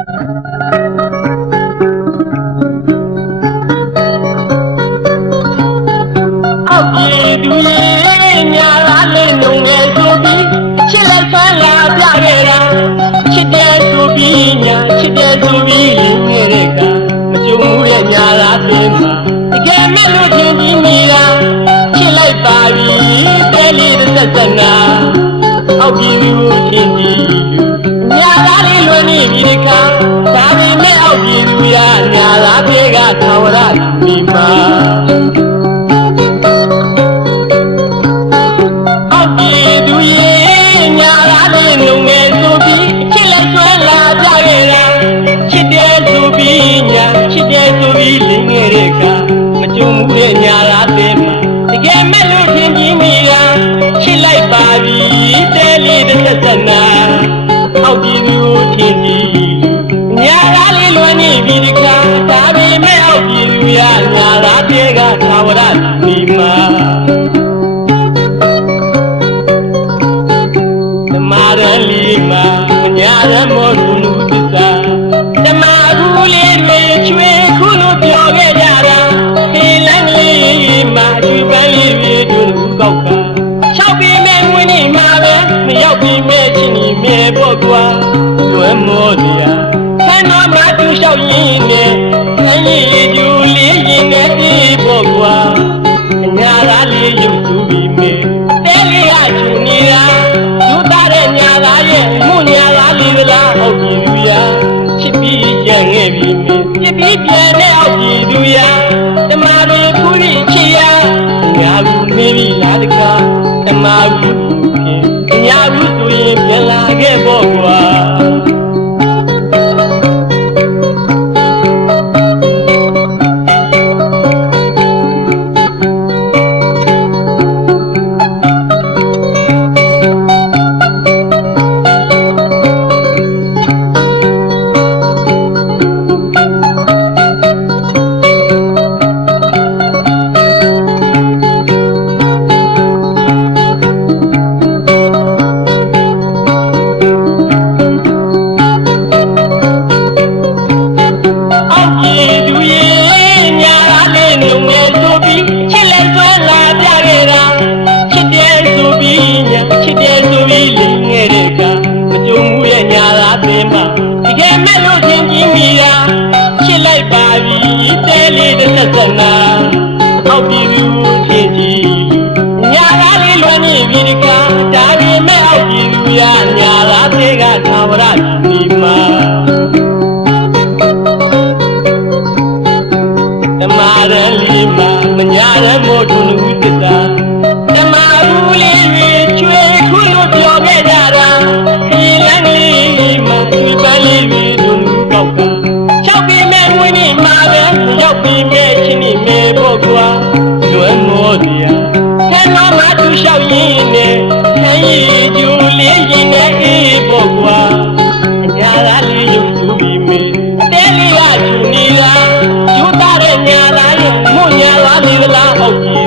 အောက်ပြည်သူလေးညာလာလေးနှုံငယ်ဆိုပြီးချစ်လိုက်ဖမ်းလာပြခဲ့တာချစ်တယ်ဆိုပြီးညာချစ်တယ်ဆိုပြီးလင်းခဲ့တဲ့ကမကြုံဘူးတဲ့ညာလာပင်မှာတကယ်မဲ့လို့ချင်းကြီးမိတာချစ်လိုက်ပါပြီတဲလေးတစ်သက်သက်နာအောက်ပြည်သူကိုချင်းကြီး ဝရဒီမှာအောက်ပြည်သူရေညာလာတဲ့လုံငယ်ဆိုပြီးချစ်လိုက်ဆွဲလာကြခဲ့တာချစ်တယ်ဆိုပြီးညာချစ်တယ်ဆိုပြီးလင်းငယ်တဲ့ကမကြုံဘူးတဲ့ညာလာတဲ့မှာတကယ်မဲ့လို့ထင်ကြီးမိတာချစ်လိုက်ပါပြီတဲလေးတစ်သက်သက်နာအောက်ပြည်သူကိုထင်ကြီးညာလာလေးလွယ်နေပြီ မောကုလူသစ္စာဓမ္မကူလေးတွေချွေခုလိုပြောခဲ့ကြတာခေလန်းလေးမာဒီပန်းလေးတွေတို့လူကောက်က၆ပြီးမဲ့ဝင်းနေမှာပဲမရောက်ပြီးမဲ့ချင်းကြီးမြေပေါ့ကွာလွယ်မောတရားဆန်းတော်မှာသူလျှောက်ရင်းနဲ့ဆန်းရည်ကျူ တစ်သက်သက်နာအောက်ပြည်သူချင်းကြီးညာလာလေးလွယ်နေပြီဒီကဒါပေမဲ့အောက်ပြည်သူရညာလာတဲ့ကသာဝရဒီမှာဓမ္မရန်လီမာမညာရမို့ဒုလူတစ္ကွာလွမ်းမောစရာဆန်းတော်မှာသူလျှောက်ရင်းနဲ့ခန်းရည်ကျူလေးရင်နဲ့အေးပေါ့ကွာအညာကလေးယူသူမိမေအတဲလေးကသူနီလာယူတာတဲ့ညာလာရဲ့မွညာလာနေလားဟုတ်ကြီး